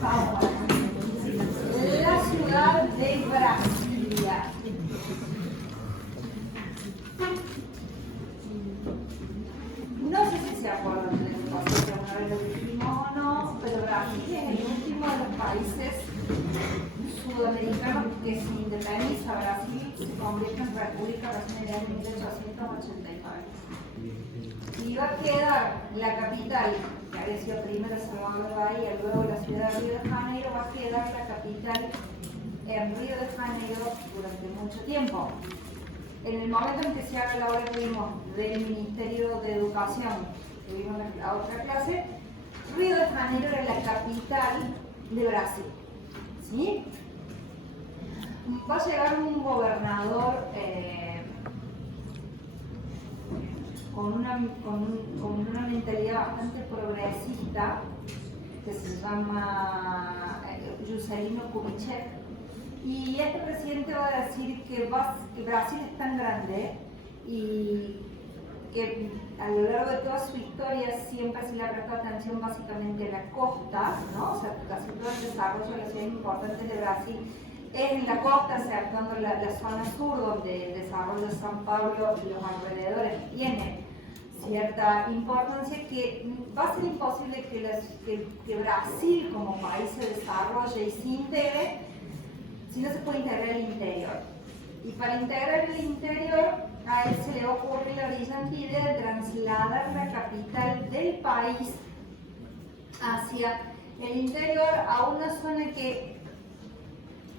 Vamos. La ciudad de Brasilia. No sé si se acuerdan de eso, que una vez lo dijimos o no, pero Brasilia es el último de los países sudamericanos que se independiza. Brasil se convierte en república recién en el año 1889. Y va a quedar la capital, que había sido primero Salvador de Bahía, luego la ciudad de Río de Janeiro, va a quedar la capital en Río de Janeiro durante mucho tiempo. En el momento en que se haga la obra que vimos del Ministerio de Educación, que vimos en la otra clase, Río de Janeiro era la capital de Brasil. ¿Sí? Va a llegar un gobernador con una mentalidad bastante progresista, que se llama Juscelino Kubitschek, y este presidente va a decir que Brasil es tan grande y que a lo largo de toda su historia siempre se le ha prestado atención básicamente a la costa, ¿no? O sea, casi todo el desarrollo de las ciudades importantes de Brasil es en la costa, exceptuando la zona sur, donde el desarrollo de São Paulo y los alrededores tiene cierta importancia, que va a ser imposible que Brasil como país se desarrolle y se integre si no se puede integrar el interior. Y para integrar el interior, a él se le ocurre la brillante idea de trasladar la capital del país hacia el interior, a una zona que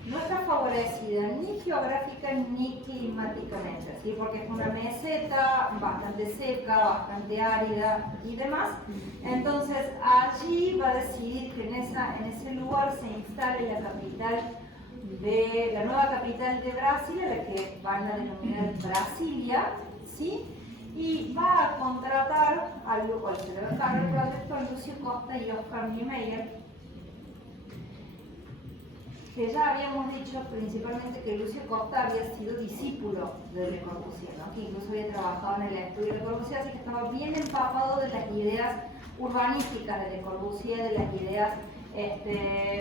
no está favorecida ni geográfica ni climáticamente, ¿sí? Porque es una meseta bastante seca, bastante árida y demás. Entonces allí va a decidir que en ese lugar se instale la nueva capital de Brasil, a la que van a denominar Brasilia, ¿sí? Y va a contratar al se le va a encargar el proyecto a Lúcio Costa y Oscar Niemeyer, que ya habíamos dicho principalmente que Lúcio Costa había sido discípulo de Le Corbusier, ¿no? Que incluso había trabajado en el estudio de Le Corbusier, así que estaba bien empapado de las ideas urbanísticas de Le Corbusier, de las ideas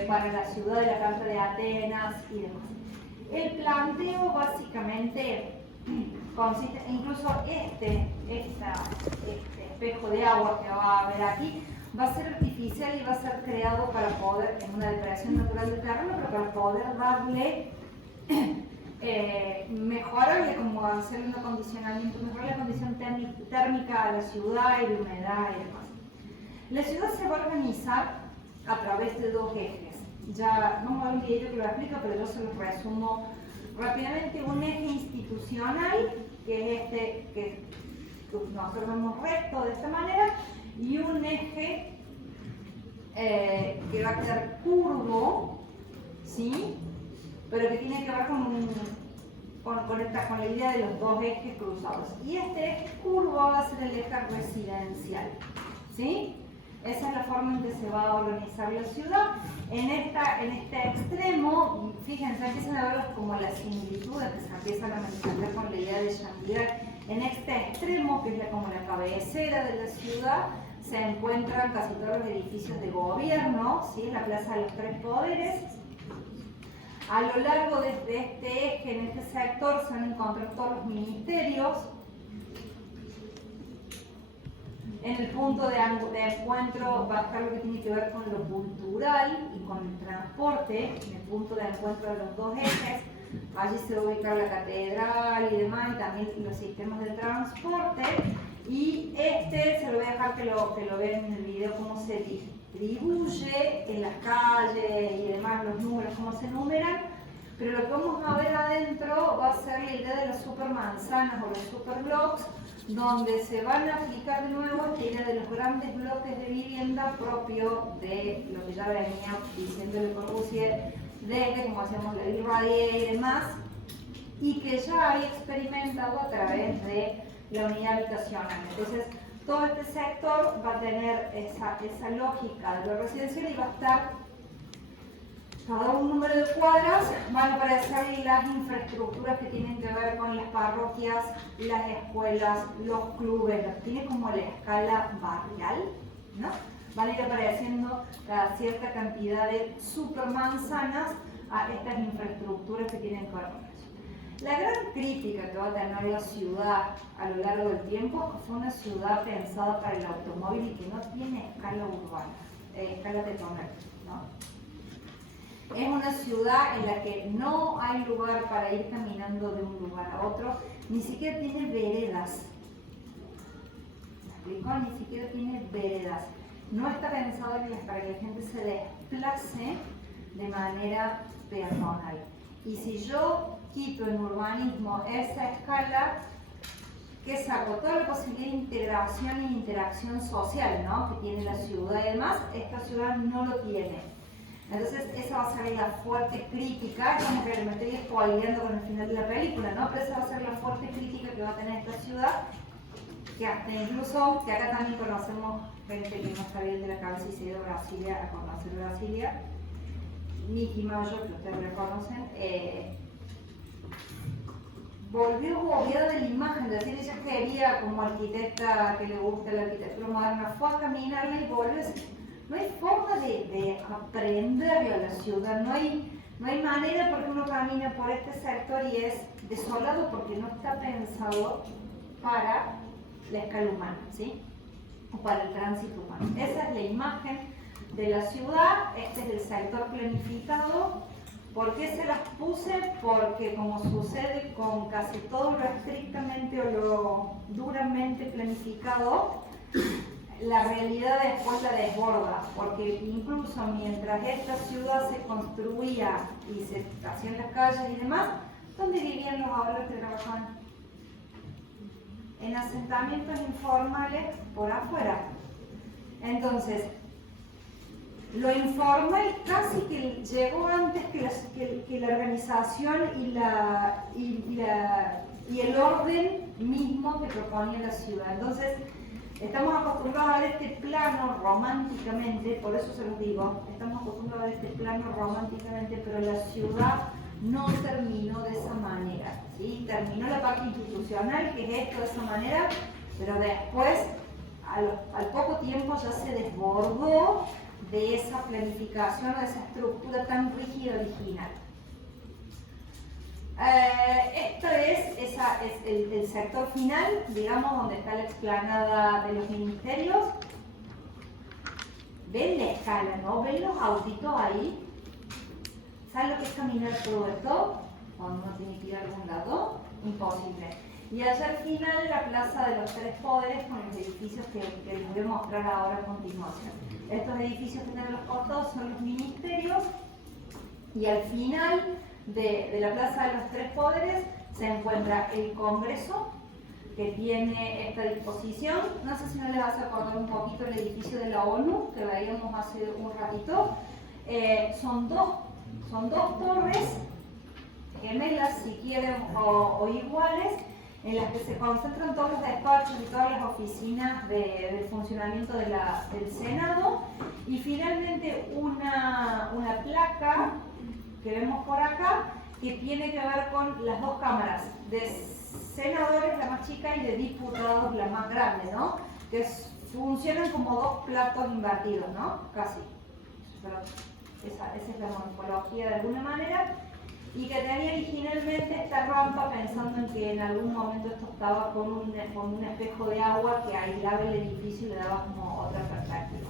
para la ciudad de la Carta de Atenas y demás. El planteo básicamente consiste, incluso este espejo de agua que va a haber aquí, va a ser artificial y va a ser creado para poder, en una depresión natural del terreno, pero para poder darle, mejorarle, como hacer un acondicionamiento, mejorar la condición térmica a la ciudad y de humedad y demás. La ciudad se va a organizar a través de dos ejes. Ya no me voy a olvidar que lo explico, pero yo se lo resumo rápidamente. Un eje institucional, que es que nosotros vemos recto de esta manera, y un eje que va a quedar curvo, ¿sí? Pero que tiene que ver con la idea de los dos ejes cruzados. Y este eje curvo va a ser el eje residencial, ¿sí? Esa es la forma en que se va a organizar la ciudad. En este extremo, fíjense, empiezan a ver como las similitudes que se empiezan a manifestar con la idea de Chandigarh. En este extremo, que es como la cabecera de la ciudad, se encuentran casi todos los edificios de gobierno, ¿sí? La Plaza de los Tres Poderes. A lo largo de este eje, en este sector, se van a encontrar todos los ministerios. En el punto de encuentro va a estar lo que tiene que ver con lo cultural y con el transporte. En el punto de encuentro de los dos ejes, allí se va a ubicar la catedral y demás, y también los sistemas de transporte. Y se lo voy a dejar que lo vean en el video, cómo se distribuye en las calles y demás, los números, cómo se numeran. Pero lo que vamos a ver adentro va a ser la idea de las supermanzanas o los superblocks, donde se van a aplicar de nuevo esta idea de los grandes bloques de vivienda propio de lo que ya venía diciendo Le Corbusier, desde, como hacíamos, la Ville y demás, y que ya había experimentado a través de la unidad habitacional. Entonces, todo este sector va a tener esa lógica de lo residencial y va a estar cada un número de cuadras, van a aparecer las infraestructuras que tienen que ver con las parroquias, las escuelas, los clubes, tiene como la escala barrial, ¿no? Van a ir apareciendo haciendo cada cierta cantidad de supermanzanas a estas infraestructuras que tienen que ver con eso. La gran crítica que va a tener la ciudad a lo largo del tiempo es que fue una ciudad pensada para el automóvil y que no tiene escala urbana, escala peatonal, ¿no? Es una ciudad en la que no hay lugar para ir caminando de un lugar a otro, ni siquiera tiene veredas. ¿Me explico? Ni siquiera tiene veredas. No está pensado para que la gente se desplace de manera peatonal. Y si yo quito en urbanismo esa escala, ¿qué saco? Toda la posibilidad de integración e interacción social, ¿no?, que tiene la ciudad y demás, esta ciudad no lo tiene. Entonces esa va a ser la fuerte crítica, como que me estoy spoileando con el final de la película, ¿no? Pero esa va a ser la fuerte crítica que va a tener esta ciudad, que hasta incluso, que acá también conocemos gente que no está bien de la cabeza y se ha ido a Brasilia a conocer Brasilia, Nicki Mayo, que ustedes la conocen, volvió agobiada de la imagen, es decir, ella quería, como arquitecta que le gusta la arquitectura moderna, fue a caminarla y volvió a decir, no hay forma de aprenderlo a la ciudad, no hay manera porque uno camina por este sector y es desolado porque no está pensado para la escala humana, ¿sí? O para el tránsito humano. Esa es la imagen de la ciudad, este es el sector planificado. ¿Por qué se las puse? Porque como sucede con casi todo lo estrictamente o lo duramente planificado, la realidad después la desborda, porque incluso mientras esta ciudad se construía y se hacían las calles y demás, ¿dónde vivían los abuelos que trabajaban? En asentamientos informales por afuera. Entonces, lo informal casi que llegó antes que la organización y el orden mismo que proponía la ciudad. Entonces, estamos acostumbrados a ver este plano románticamente, por eso se los digo, estamos acostumbrados a ver este plano románticamente, pero la ciudad no terminó de esa manera, ¿sí? Terminó la parte institucional, que es esto de esa manera, pero después, al poco tiempo ya se desbordó de esa planificación, de esa estructura tan rígida original. Esto es el sector final, digamos, donde está la explanada de los ministerios. Ven la escala, ¿no? Ven los autitos ahí. ¿Saben lo que es caminar todo esto? Cuando uno tiene que ir a algún lado, imposible. Y allá al final la Plaza de los Tres Poderes con los edificios que les voy a mostrar ahora a continuación. Estos edificios que tienen los costados son los ministerios y al final de la Plaza de los Tres Poderes se encuentra el Congreso, que tiene esta disposición. No sé si no les vas a acordar un poquito el edificio de la ONU que veíamos hace un ratito. Son dos torres gemelas, si quieren, o iguales, en las que se concentran todos los despachos y todas las oficinas del funcionamiento del Senado, y finalmente una placa que vemos por acá que tiene que ver con las dos cámaras, de senadores la más chica y de diputados la más grande, ¿no? Que funcionan como dos platos invertidos, ¿no? Casi. Pero esa es la morfología de alguna manera. Y que tenía originalmente esta rampa pensando en que en algún momento esto estaba con un espejo de agua que aislaba el edificio y le daba como otra perspectiva.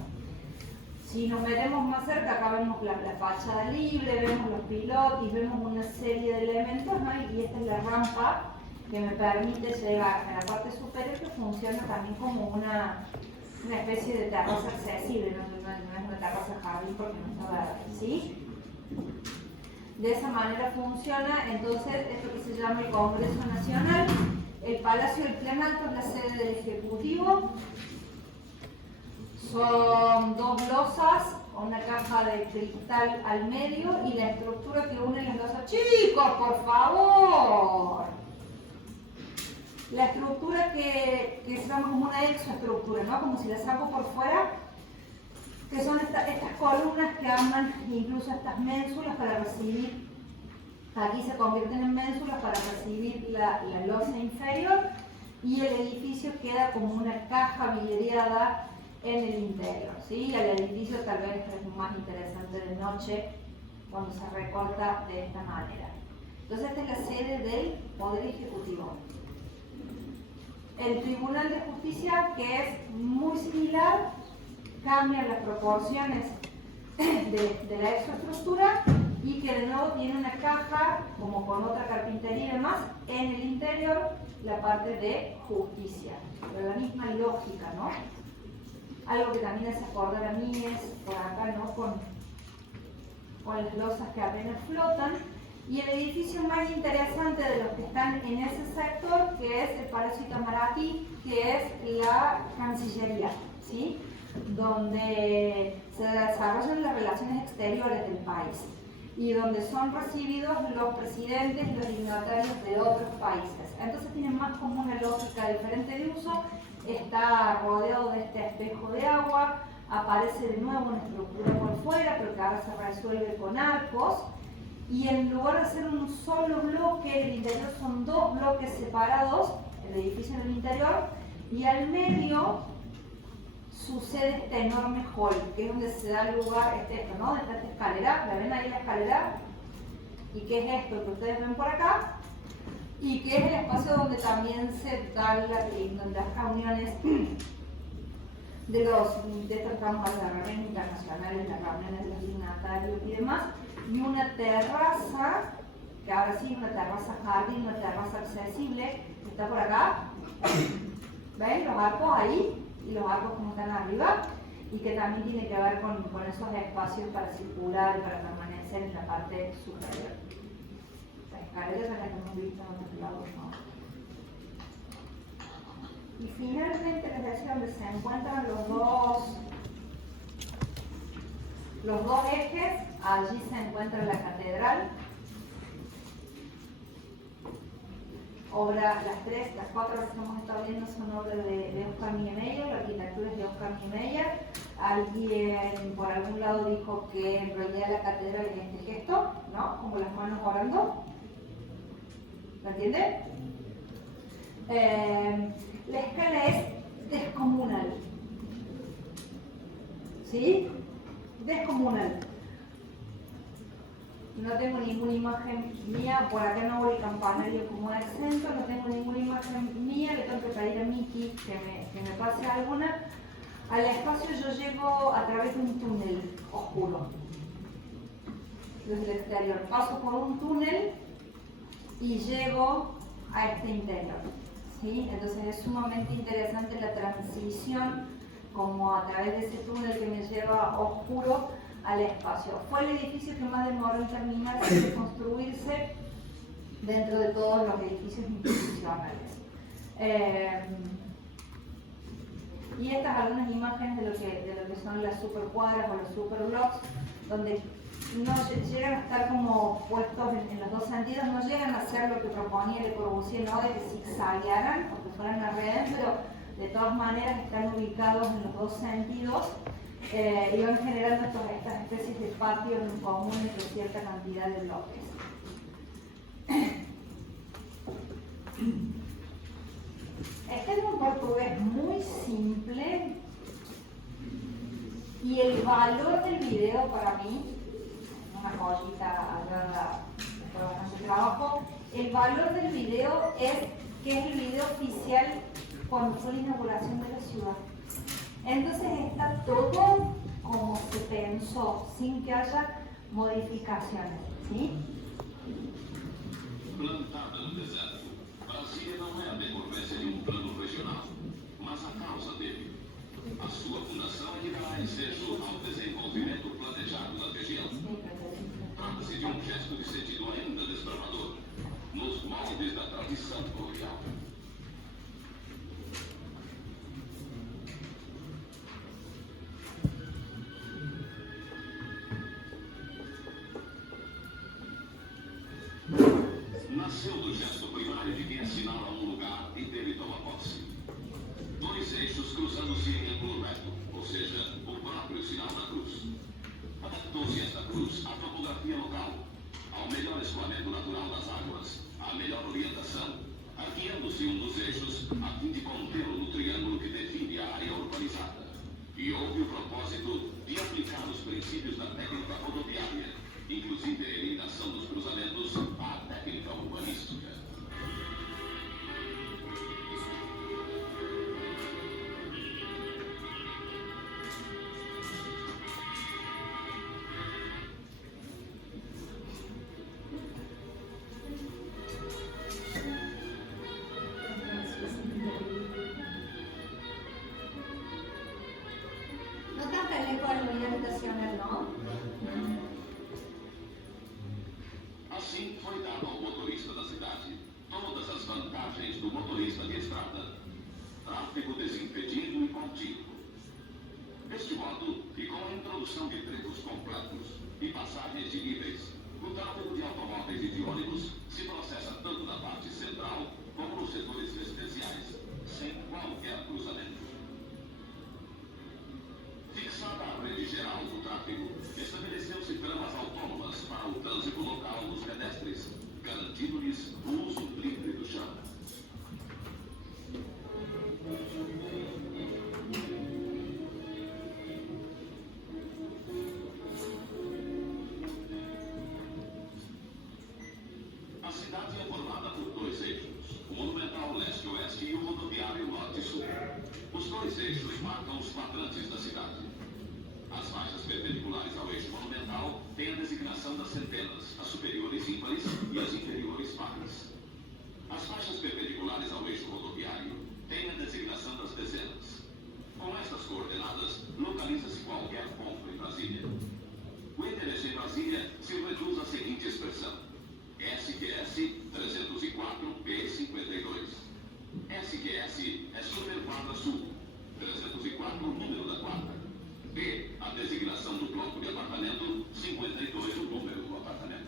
Si nos metemos más cerca, acá vemos la fachada libre, vemos los pilotis, vemos una serie de elementos, ¿no? Y esta es la rampa que me permite llegar a la parte superior, que funciona también como una especie de terraza accesible, no es una terraza jardín porque no está verde, ¿sí? De esa manera funciona entonces esto que se llama el Congreso Nacional. El Palacio del Planalto es la sede del Ejecutivo. Son dos losas, una caja de cristal al medio y la estructura que une las losas. ¡Chicos, por favor! La estructura que se llama como una exoestructura, ¿no? Como si la saco por fuera, que son estas columnas que arman incluso estas ménsulas para recibir, aquí se convierten en ménsulas para recibir la losa inferior, y el edificio queda como una caja vidriada en el interior, ¿sí? El edificio tal vez es más interesante de noche cuando se recorta de esta manera. Entonces esta es la sede del Poder Ejecutivo. El Tribunal de Justicia, que es muy similar, cambia las proporciones de la exoestructura y que de nuevo tiene una caja, como con otra carpintería y demás, en el interior la parte de justicia. Pero la misma lógica, ¿no? Algo que también hace acordar a mí es por acá, ¿no? Con las losas que apenas flotan. Y el edificio más interesante de los que están en ese sector, que es el Palacio Itamaraty, que es la Cancillería, ¿sí? Donde se desarrollan las relaciones exteriores del país y donde son recibidos los presidentes y los dignatarios de otros países. Entonces tiene más como una lógica diferente de uso, está rodeado de este espejo de agua, aparece de nuevo una estructura por fuera, pero que ahora se resuelve con arcos, y en lugar de ser un solo bloque, el interior son dos bloques separados, el edificio en el interior, y al medio sucede este enorme hall, que es donde se da lugar, esto, ¿no? Esta escalera, ¿la ven ahí la escalera? ¿Y qué es esto que ustedes ven por acá? Y que es el espacio donde también se dan las reuniones de estos ramos de las reuniones internacionales, las reuniones de los dignatarios y demás, y una terraza, que ahora sí, una terraza jardín, una terraza accesible, que está por acá. ¿Ven los arcos ahí? Y los arcos como están arriba, y que también tiene que ver con esos espacios para circular y para permanecer en la parte superior. Las escaleras son las que hemos visto en otros lados, ¿no? Y finalmente les decía donde se encuentran los dos ejes, allí se encuentra la catedral. Las cuatro que hemos estado viendo son obras de Oscar Niemeyer, la arquitectura es de Oscar Niemeyer. Alguien por algún lado dijo que en realidad la catedral es este gesto, ¿no? Como las manos orando. ¿Lo entiende? La escala es descomunal. ¿Sí? Descomunal. No tengo ninguna imagen mía, por acá no voy el campanario como exento, no tengo ninguna imagen mía, le tengo que pedir a Miki que me pase alguna. Al espacio yo llego a través de un túnel oscuro. Desde el exterior paso por un túnel y llego a este interior. ¿Sí? Entonces es sumamente interesante la transición como a través de ese túnel que me lleva oscuro al espacio. Fue el edificio que más demoró en terminarse de construirse dentro de todos los edificios institucionales. Y estas algunas imágenes de lo que son las supercuadras o los superblocks, donde no llegan a estar como puestos en los dos sentidos, no llegan a hacer lo que proponía Le Corbusier, ¿no? De que zigzaguearan, porque fueran al revés, pero de todas maneras están ubicados en los dos sentidos. Y van generando estas especies de patios en común entre cierta cantidad de bloques. Este es un portugués muy simple y el valor del video para mí, una joyita allá en su trabajo, el valor del video es que es el video oficial cuando fue la inauguración de la ciudad. Entonces está todo como se pensó, sin que haya modificaciones, ¿sí? Plantada no deserto, Brasília não é a decorrência de um plano regional, mas a causa dele. A sua fundação dará ensejo ao desenvolvimento planejado da região. Trata-se de um gesto de sentido ainda desbravador, nos moldes da tradição colonial. Nasceu do gesto primário de quem assinala um lugar e dele toma posse. Dois eixos cruzando-se em ângulo reto, ou seja, o próprio sinal da cruz. Adaptou-se esta cruz à topografia local, ao melhor escoamento natural das águas, à melhor orientação, arqueando-se um dos eixos a fim de contê-lo no triângulo que define a área urbanizada. E houve o propósito de aplicar os princípios da técnica rodoviária, inclusive a eliminação dos cruzamentos, à técnica urbanística. No tanta lengua en orientacional, ¿no? Assim foi dado ao motorista da cidade todas as vantagens do motorista de estrada. Tráfego desimpedido e contínuo. Deste modo, e com a introdução de trilhos completos e passagens de níveis, o tráfego de automóveis e de ônibus se processa tanto na parte central como nos setores residenciais, sem qualquer cruzamento. Fixada a rede geral do tráfego, estabeleceu-se tramas autônomas para o trânsito local dos pedestres, garantindo-lhes o uso livre do chão. A cidade é formada por dois eixos, o monumental leste-oeste e o rodoviário norte-sul. Os dois eixos marcam os quadrantes da cidade. As faixas perpendiculares ao eixo monumental têm a designação das centenas, as superiores ímpares e as inferiores pares. As faixas perpendiculares ao eixo rodoviário têm a designação das dezenas. Com estas coordenadas, localiza-se qualquer ponto em Brasília. O endereço em Brasília se reduz à seguinte expressão: SQS 304P52. SQS é Superquadra Sul, 304 o número da quadra. P, a designação do bloco de apartamento, 52 o número do apartamento.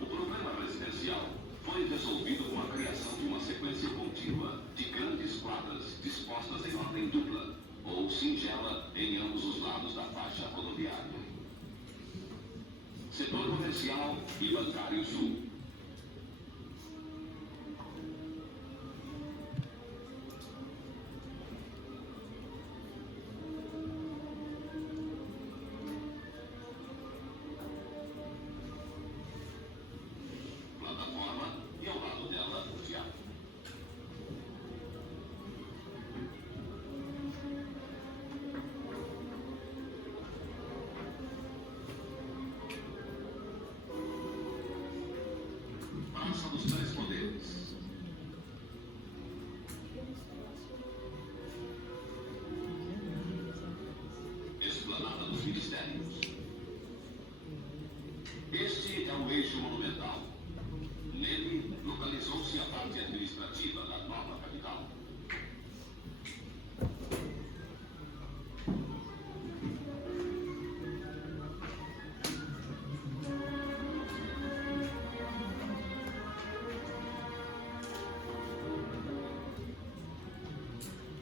O problema residencial foi resolvido com a criação de uma sequência contínua de grandes quadras dispostas em ordem dupla ou singela em ambos os lados da faixa rodoviária. Setor comercial e bancário sul. Plataforma e ao lado dela o teatro. Praça dos Três Poderes. Esplanada dos Ministérios. Este é o eixo monumental. Nele, localizou-se a parte administrativa da nova capital.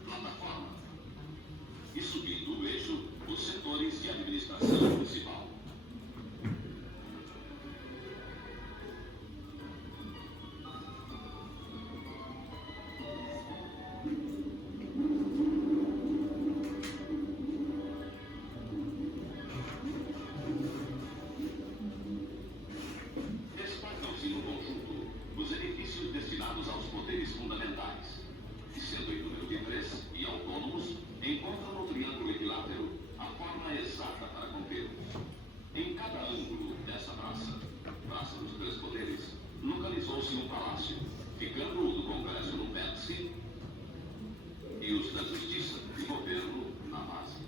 Plataforma. E subindo o eixo, os setores de administração municipal. Destacam-se no conjunto os edifícios destinados aos poderes fundamentais, que, sendo em número de 3 e autônomos, encontram no triângulo equilátero a forma exata para contê-los. Em cada ângulo dessa praça, Praça dos Três Poderes, localizou-se um palácio, ficando o do Congresso no vértice e os da Justiça e Governo na base.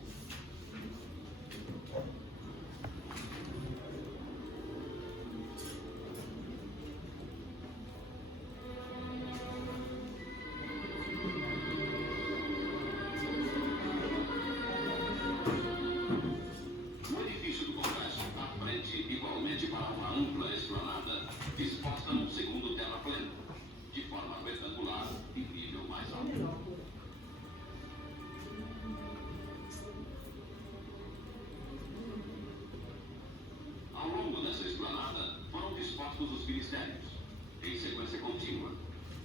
O edifício do Congresso à frente igualmente para uma ampla esplanada disposta num segundo terraplano, de forma retangular e nível mais alto. Ao longo dessa esplanada foram dispostos os ministérios, em sequência contínua,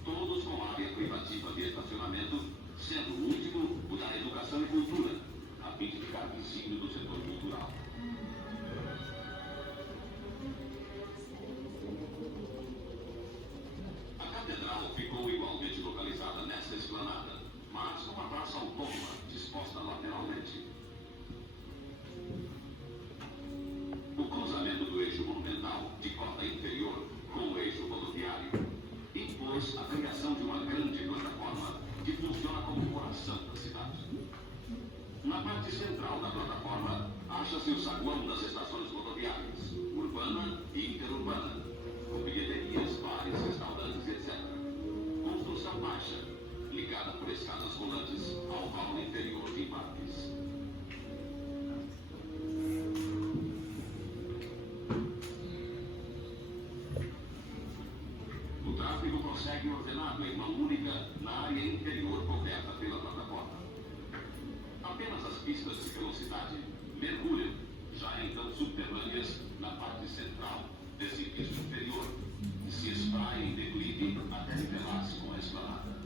todos com área privada. privativa de estacionamento, sendo o último o da educação e cultura, a fim de ficar vizinho do setor cultural. A catedral ficou igualmente localizada nesta esplanada, mas numa praça autônoma, disposta lateralmente. O cruzamento do eixo monumental de cota inferior com o eixo rodoviário impôs a criação de uma grande plataforma que funciona como coração da cidade. Na parte central da plataforma acha-se o saguão das estações rodoviárias, urbana e interurbana, com bilheterias, bares, restaurantes, etc. Construção baixa, ligada por escadas rolantes ao hall inferior de embarques. O tráfego prossegue ordenado em uma única na área inferior coberta pela plataforma. Apenas as pistas de velocidade mergulham, já então subterrâneas, na parte central desse piso inferior, e se espraia em declive até nivelar-se com a esplanada.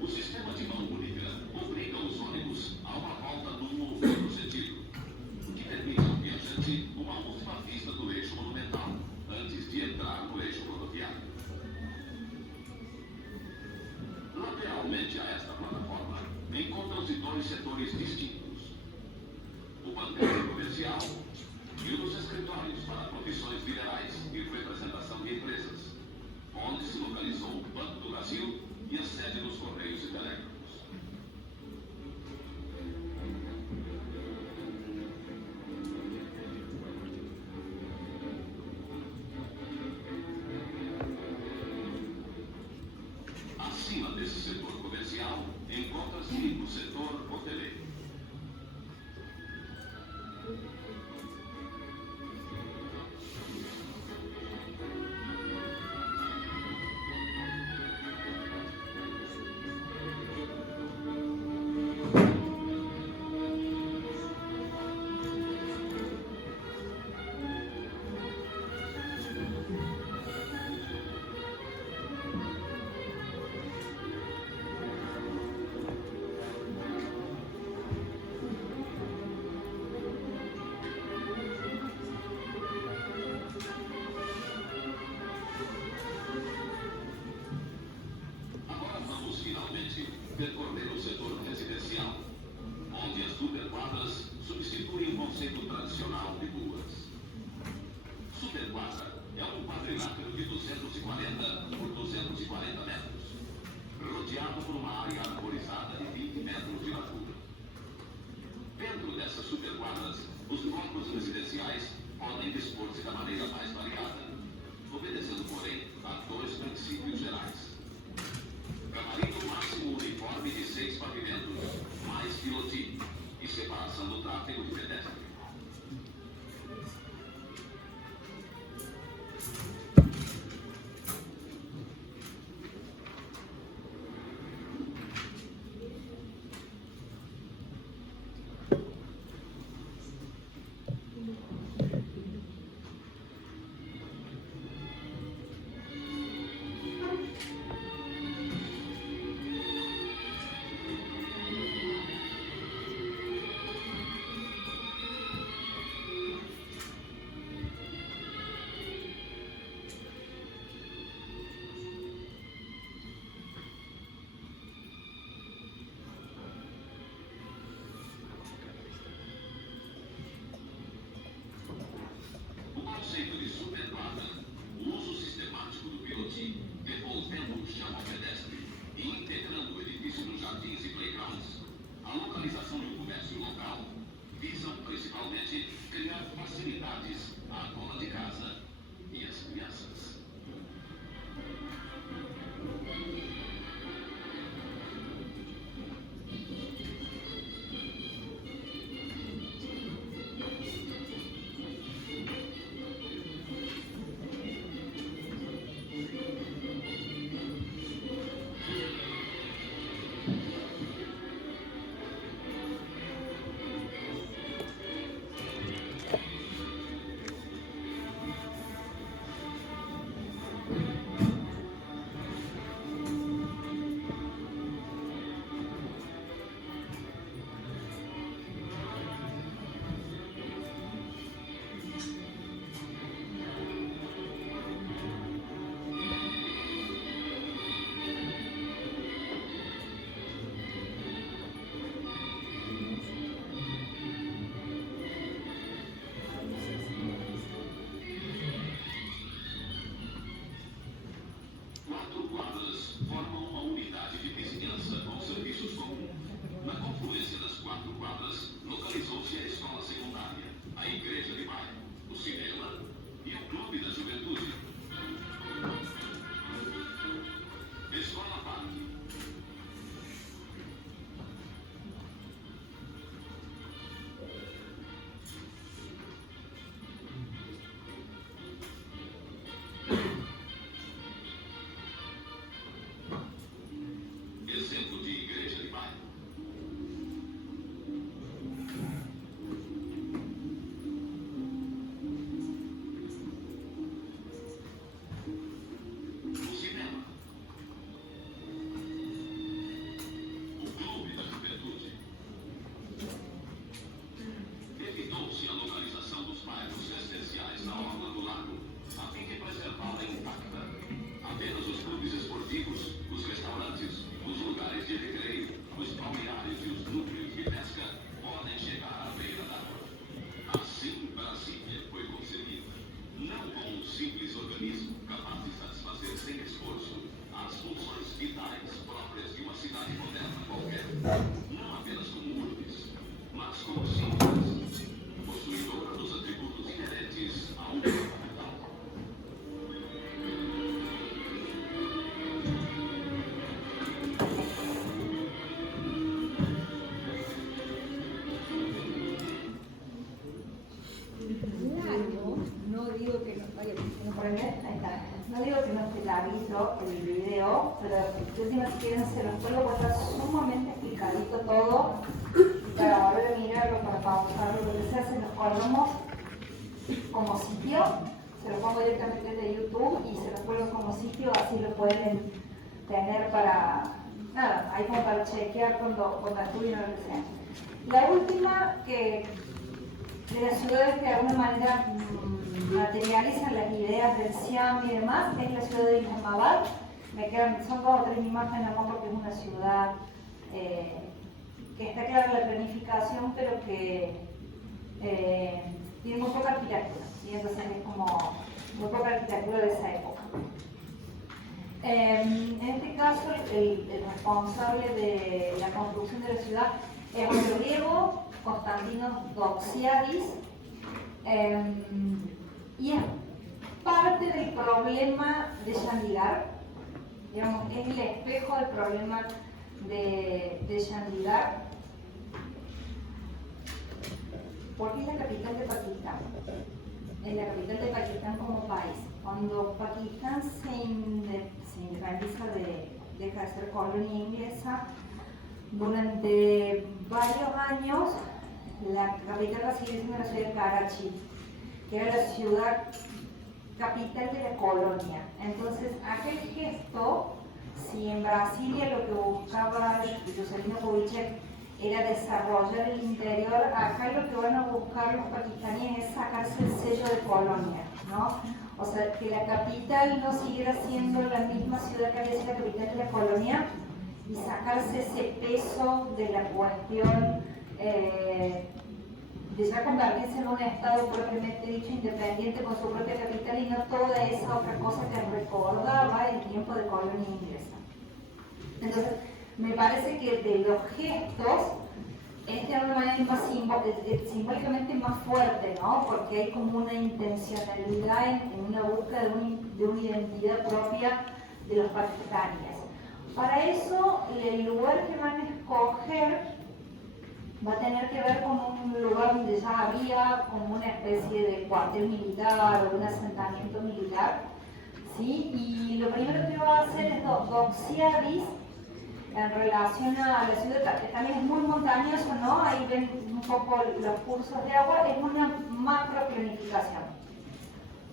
O sistema de mão única obriga os ônibus a uma volta num ou outro sentido, o que permite ao viajante uma última vista do eixo monumental, antes de entrar no eixo rodoviário. Lateralmente a esta plataforma, encontram-se dois setores distintos: o bandeiro comercial e o dos escritórios para profissões liberais e representação de empresas, onde se localizou o Banco do Brasil e a sede dos Correios e Telégrafos. Acima desse setor comercial, encontra-se o setor hoteleiro. Agora vamos finalmente percorrer o setor residencial, onde as superquadras substituem o conceito tradicional de ruas. Superquadra é um quadrilátero de 240 por 240 metros, rodeado por uma área arborizada de 20 metros de largura. Dentro dessas superquadras, os blocos residenciais podem dispor-se da maneira mais variada, obedecendo, porém, a dois princípios gerais: camarim no máximo uniforme de 6 pavimentos, mais pilotis, e separação do tráfego de pedestre. O conceito de superquadra, o uso sistemático do piloti, devolvendo o chão ao pedestre e integrando o edifício nos jardins e playgrounds, a localização do comércio local, visam principalmente criar facilidades à dona de casa e às crianças. esportivos, os restaurantes, os lugares de recreio, os balneários e os núcleos de pesca podem chegar à beira d'água. Assim, Brasília foi concebida, não como um simples organismo capaz de satisfazer sem esforço as funções vitais próprias de uma cidade moderna qualquer, não apenas como urbes, mas como símbolos, possuidora dos atributos inerentes a uma capital. No digo que no, oye, ¿no prende? Ahí está. No digo que no esté larguito el video, pero últimas si quieren se los puedo guardar sumamente explicadito todo para volver a mirarlo, para pausarlo, lo que sea, se los colgamos como sitio, se los pongo directamente de YouTube y se los cuelgo como sitio, así lo pueden tener para, nada, ahí como para chequear cuando estudien o lo que sea. La última que de las ciudades que de alguna manera materializan las ideas del Siam y demás es la ciudad de Islamabad. Me quedan, son 2 o 3 imágenes más porque es una ciudad que está clara en la planificación, pero que tiene muy poca arquitectura, ¿sí? Entonces es como muy poca arquitectura de esa época. En este caso, el responsable de la construcción de la ciudad es un griego, Constantinos Doxiadis, y es parte del problema de Chandigarh, digamos, es el espejo del problema de Chandigarh, porque es la capital de Pakistán, es la capital de Pakistán como país. Cuando Pakistán se independiza, deja de ser colonia inglesa, durante varios años la capital va a seguir siendo la ciudad de Karachi, que era la ciudad capital de la colonia. Entonces, aquel gesto, si en Brasilia lo que buscaba Juscelino Kubitschek era desarrollar el interior, acá lo que van a buscar los pakistaníes es sacarse el sello de colonia, ¿no? O sea, que la capital no siguiera siendo la misma ciudad que había sido la capital de la colonia y sacarse ese peso de la cuestión de ya convertirse en un estado propiamente dicho independiente con su propia capital y no toda esa otra cosa que recordaba el tiempo de colonia inglesa. Entonces, me parece que de los gestos es de alguna manera más simbólicamente más fuerte, ¿no? Porque hay como una intencionalidad en una búsqueda de una identidad propia de los pakistaníes. Para eso, el lugar que van a escoger va a tener que ver con un lugar donde ya había como una especie de cuartel militar o un asentamiento militar, ¿sí? Y lo primero que va a hacer es Doxiadis en relación a la ciudad, que también es muy montañoso, ¿no? Ahí ven un poco los cursos de agua, es una macro planificación,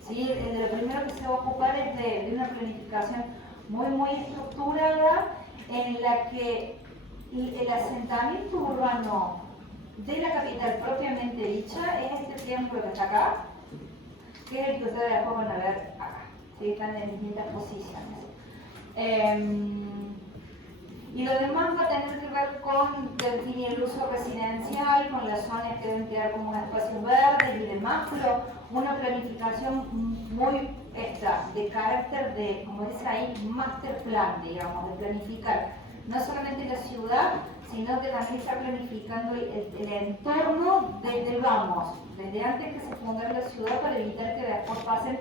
¿sí? Lo primero que se va a ocupar es de una planificación muy estructurada en la que el asentamiento urbano de la capital propiamente dicha es este triángulo que está acá, que es el que ustedes después van a ver acá, ¿sí? Están en distintas posiciones. Y lo demás va a tener que ver con definir el uso residencial, con las zonas que deben quedar como espacios verdes y demás, pero una planificación muy de carácter de, como dice ahí, master plan, digamos, de planificar no solamente la ciudad, sino que también está planificando el entorno desde, desde antes que se fundara la ciudad para evitar que después pasen.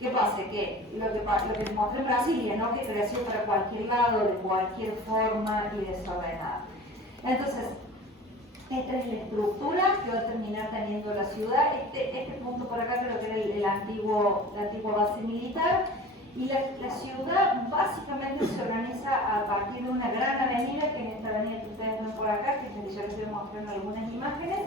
¿Qué pasa? Que lo que mostré en Brasilia, ¿no? Que creció para cualquier lado, de cualquier forma y desordenada. Entonces, esta es la estructura que va a terminar teniendo la ciudad. Este punto por acá creo que era la antigua base militar. Y la ciudad básicamente se organiza a partir de una gran avenida, que es esta avenida que ustedes ven por acá, que yo les voy mostrando algunas imágenes.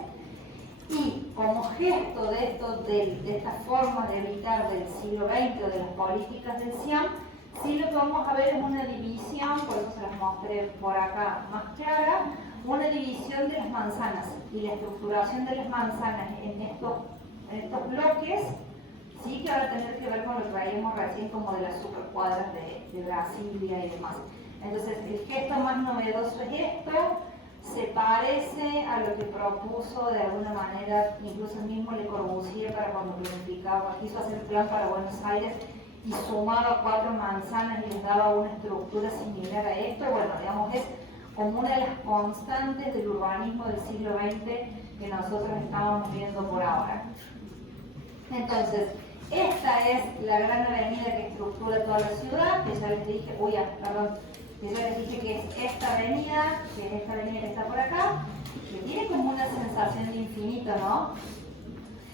Y como gesto de esto, de esta forma de habitar del siglo XX o de las políticas del Siam, sí lo que vamos a ver es una división, por eso se las mostré por acá más clara, una división de las manzanas y la estructuración de las manzanas en estos bloques, sí que va a tener que ver con lo que veíamos recién como de las supercuadras de Brasilia y demás. Entonces, el gesto más novedoso es esto, se parece a lo que propuso de alguna manera incluso el mismo Le Corbusier para cuando planificaba, quiso hacer el plan para Buenos Aires y sumaba 4 manzanas y les daba una estructura similar a esto. Bueno, digamos, es como una de las constantes del urbanismo del siglo XX que nosotros estábamos viendo por ahora. Entonces, esta es la gran avenida que estructura toda la ciudad, que ya les dije, que ya les dije que es esta avenida, que está por acá, que tiene como una sensación de infinito, ¿no?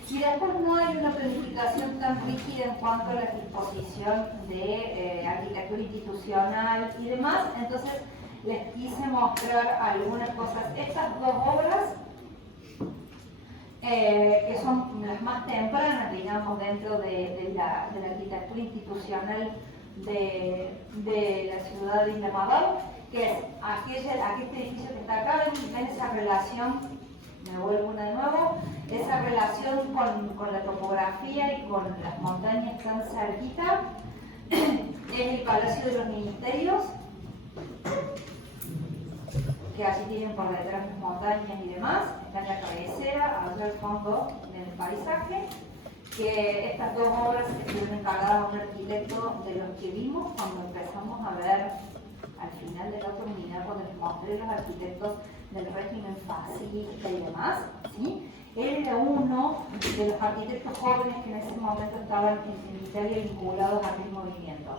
Y después no hay una planificación tan rígida en cuanto a la disposición de arquitectura institucional y demás, entonces les quise mostrar algunas cosas. Estas dos obras, que son las más tempranas, digamos, dentro de la arquitectura institucional de la ciudad de Isla Madal, que es este edificio que está acá, ven esa relación, me vuelvo una de nuevo, esa relación con la topografía y con las montañas tan cerquita, es el Palacio de los Ministerios, que allí tienen por detrás las montañas y demás, está en la cabecera, allá al fondo del paisaje, que estas dos obras estuvieron encargadas a un arquitecto de los que vimos cuando empezamos a ver al final de la otra unidad, cuando les mostré los arquitectos del régimen fascista y demás, ¿sí? Él era uno de los arquitectos jóvenes que en ese momento estaban en Italia vinculados a aquel movimiento.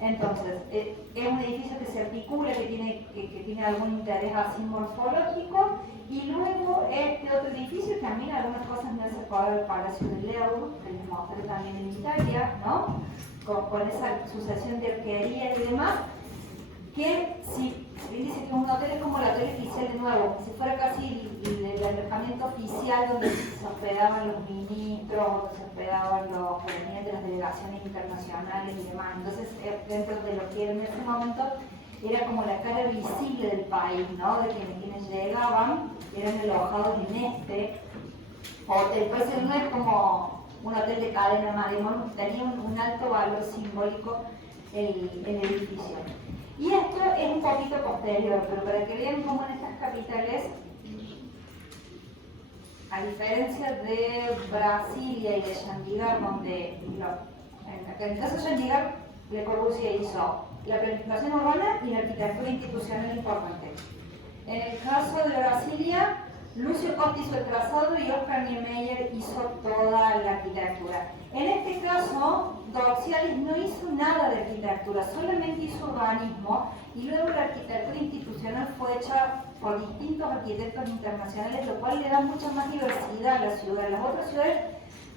Entonces, es un edificio que se articula, que tiene algún interés así morfológico, y luego este otro edificio, también algunas cosas me hace acordar el Palacio de Leo, que les mostré también en Italia, ¿no? Con esa sucesión de arquerías y demás, que si bien dice que es un hotel, es como el hotel oficial de nuevo, si fuera casi el alojamiento oficial donde se hospedaban los ministros, donde se hospedaban los presidentes de las delegaciones internacionales y demás. Entonces, dentro de lo que era en ese momento, era como la cara visible del país, ¿no? De quienes llegaban, eran alojados en este hotel. Por eso no es como un hotel de cadena más, tenía un alto valor simbólico el edificio. Y esto es un poquito posterior, pero para que vean cómo en estas capitales, a diferencia de Brasilia y de Chandigarh, donde en el caso de Chandigarh, Le Corbusier hizo la planificación urbana y la arquitectura institucional importante. En el caso de Brasilia, Lucio Costa hizo el trazado y Oscar Niemeyer hizo toda la arquitectura. En este caso, Doxialis no hizo nada de arquitectura, solamente hizo urbanismo, y luego la arquitectura institucional fue hecha por distintos arquitectos internacionales, lo cual le da mucha más diversidad a la ciudad. Las otras ciudades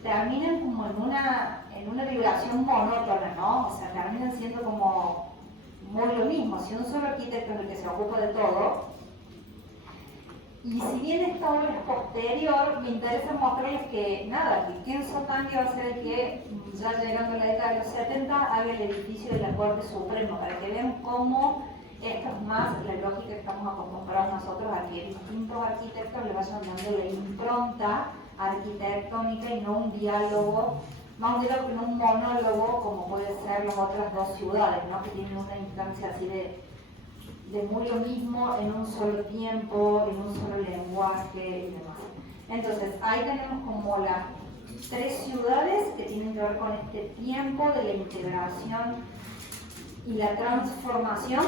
terminan como en una vibración monótona, ¿no? O sea, terminan siendo como muy lo mismo. Si un solo arquitecto es el que se ocupa de todo, y si bien esta obra es posterior, me interesa mostrarles que nada, que Kenzo Tange va a ser el que, ya llegando a la década de los 70, haga el edificio de la Corte Suprema, para que vean cómo esto es más la lógica que estamos acostumbrados nosotros a que distintos arquitectos le vayan dando la impronta arquitectónica y no un diálogo, más un diálogo que no un monólogo, como puede ser las otras dos ciudades, ¿no? Que tienen una instancia así de muy lo mismo en un solo tiempo, en un solo lenguaje y demás. Entonces, ahí tenemos como las 3 ciudades que tienen que ver con este tiempo de la integración y la transformación,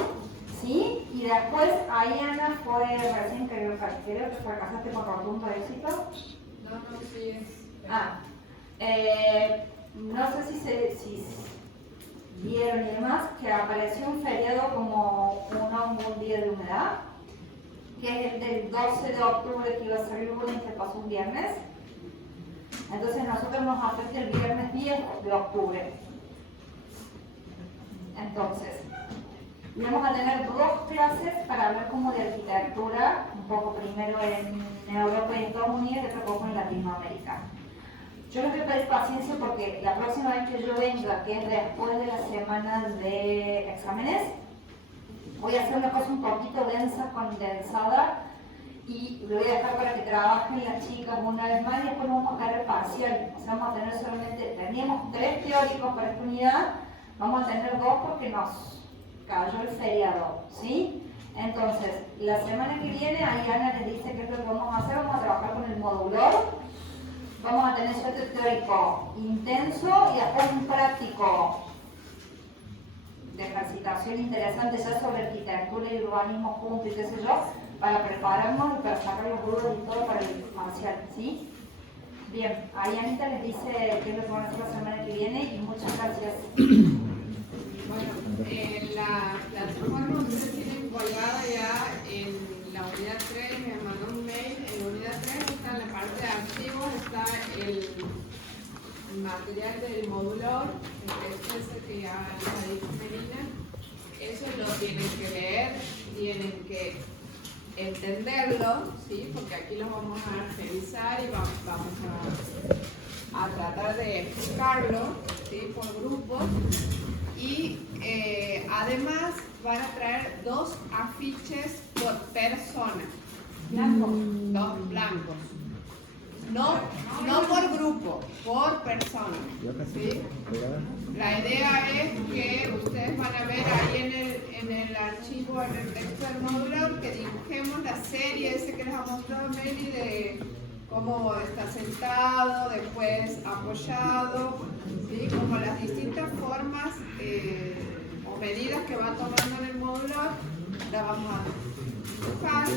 ¿sí? Y después, ahí Ana fue recién, creo que fracasaste con rotundo éxito. No, sí es. No sé si vieron y demás, que apareció un feriado como un día de humedad, que es el del 12 de octubre, que iba a ser el lunes, que pasó un viernes. Entonces nosotros nos afecta el viernes 10 de octubre. Entonces, vamos a tener 2 clases para hablar como de arquitectura, un poco primero en Europa y en Estados Unidos y otro poco en Latinoamérica. Yo les voy a pedir paciencia porque la próxima vez que yo venga, que es después de la semana de exámenes, voy a hacer una cosa un poquito densa, condensada, y lo voy a dejar para que trabajen las chicas una vez más y después vamos a caer parcial. O sea, vamos a tener solamente, teníamos 3 teóricos para esta unidad, vamos a tener 2 porque nos cayó el feriado, ¿sí? Entonces, la semana que viene, ahí Ana les dice qué es lo que vamos a hacer, vamos a trabajar con el modulador, vamos a tener suerte teórico intenso y después un práctico de ejercitación interesante ya sobre arquitectura y urbanismo juntos y qué sé yo, para prepararnos y para sacar los dudas y todo para el parcial, ¿sí? Bien, ahí Anita les dice qué es lo que van a hacer la semana que viene y muchas gracias. Bueno, la plataforma ustedes tienen colgada ya en la unidad 3, me mandó un mail. En la unidad 3 está en la parte de archivos, está el material del modulador, el ese que ya dijo Melina. Eso lo tienen que leer, tienen que entenderlo, ¿sí? Porque aquí lo vamos a revisar y vamos a tratar de explicarlo, ¿sí? Por grupos. Y además van a traer 2 afiches por persona. Blanco. 2 blancos. No por grupo, por persona. ¿Sí? La idea es que ustedes van a ver ahí en el archivo, en el texto del modulador, que dibujemos la serie ese que les ha mostrado Meli de cómo está sentado, después apoyado, ¿sí? Como las distintas formas o medidas que va tomando en el modulador, la vamos a dibujar.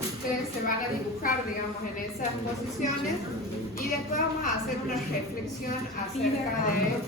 Ustedes se van a dibujar, digamos, en esas posiciones y después vamos a hacer una reflexión acerca de